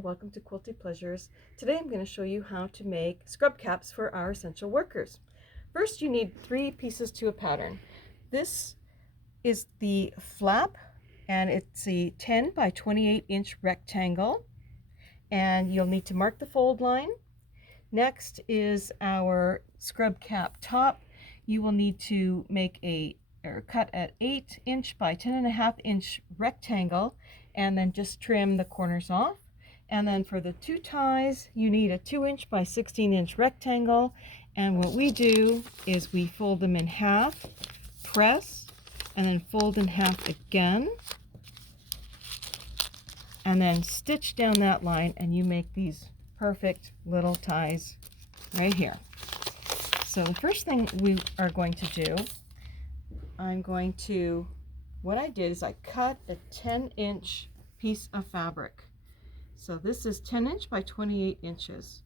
Welcome to Quilty Pleasures. Today I'm going to show you how to make scrub caps for our essential workers. First, you need 3 pieces to a pattern. This is the flap, and it's a 10 by 28 inch rectangle, and you'll need to mark the fold line. Next is our scrub cap top. You will need to make cut at 8 inch by 10.5 inch rectangle, and then just trim the corners off. And then for the 2 ties, you need a 2 inch by 16 inch rectangle. And what we do is we fold them in half, press, and then fold in half again, and then stitch down that line, and you make these perfect little ties right here. So the first thing we are going to do, what I did is I cut a 10-inch piece of fabric. So this is 10 inch by 28 inches,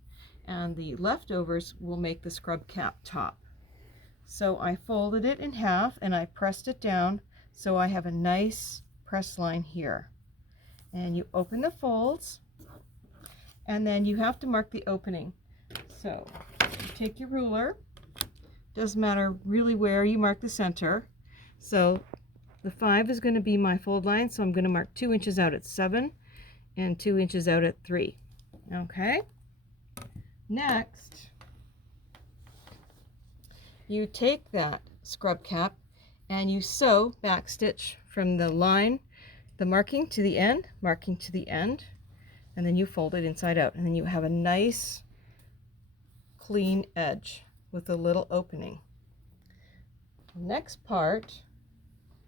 and the leftovers will make the scrub cap top. So I folded it in half and I pressed it down so I have a nice press line here. And you open the folds, and then you have to mark the opening. So you take your ruler, doesn't matter really where you mark the center. So the 5 is going to be my fold line, so I'm going to mark 2 inches out at 7 and 2 inches out at 3. Okay, next you take that scrub cap and you sew back stitch from the line, the marking to the end, and then you fold it inside out, and then you have a nice clean edge with a little opening. Next part,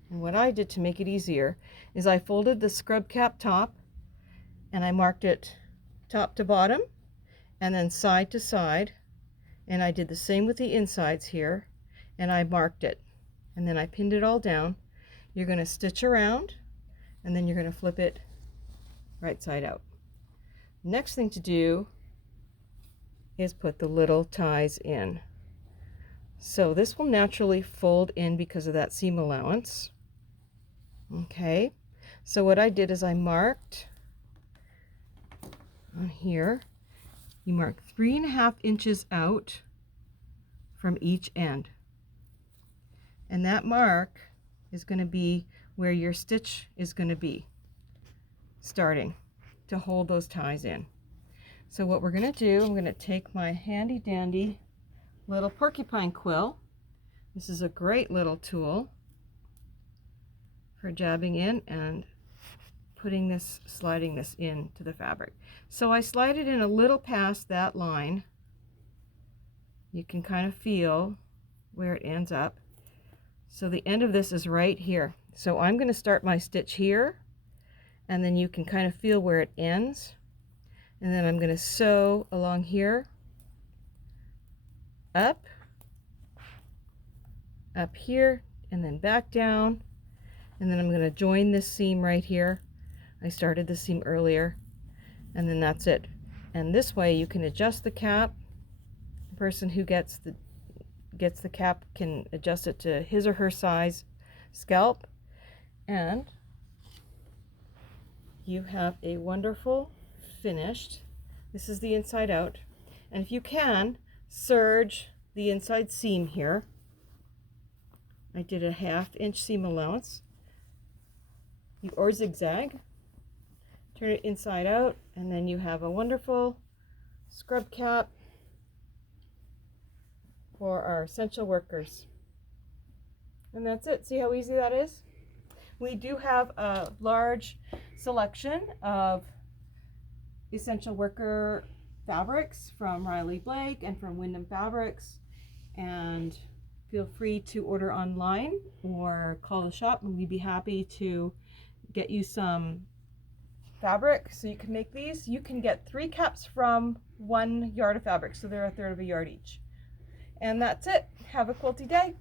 and what I did to make it easier, is I folded the scrub cap top and I marked it top to bottom and then side to side, and I did the same with the insides here, and I marked it, and then I pinned it all down. You're going to stitch around, and then you're going to flip it right side out. Next thing to do is put the little ties in. So this will naturally fold in because of that seam allowance. Okay, so what I did is I marked on here, you mark 3.5 inches out from each end, and that mark is going to be where your stitch is going to be starting to hold those ties in. So what we're going to do, I'm going to take my handy dandy little porcupine quill. This is a great little tool for jabbing in and sliding this into the fabric. So I slide it in a little past that line. You can kind of feel where it ends up. So the end of this is right here. So I'm going to start my stitch here, and then you can kind of feel where it ends. And then I'm going to sew along here, up here, and then back down. And then I'm going to join this seam right here. I started the seam earlier, and then that's it. And this way you can adjust the cap. The person who gets the cap can adjust it to his or her size scalp, and you have a wonderful finished. This is the inside out, and if you can, serge the inside seam here. I did a 1/2 inch seam allowance, or zigzag. Turn it inside out, and then you have a wonderful scrub cap for our essential workers. And that's it. See how easy that is? We do have a large selection of essential worker fabrics from Riley Blake and from Wyndham Fabrics, and feel free to order online or call the shop, and we'd be happy to get you some fabric so you can make these. You can get 3 caps from 1 yard of fabric, so they're 1/3 of a yard each. And that's it. Have a quilty day.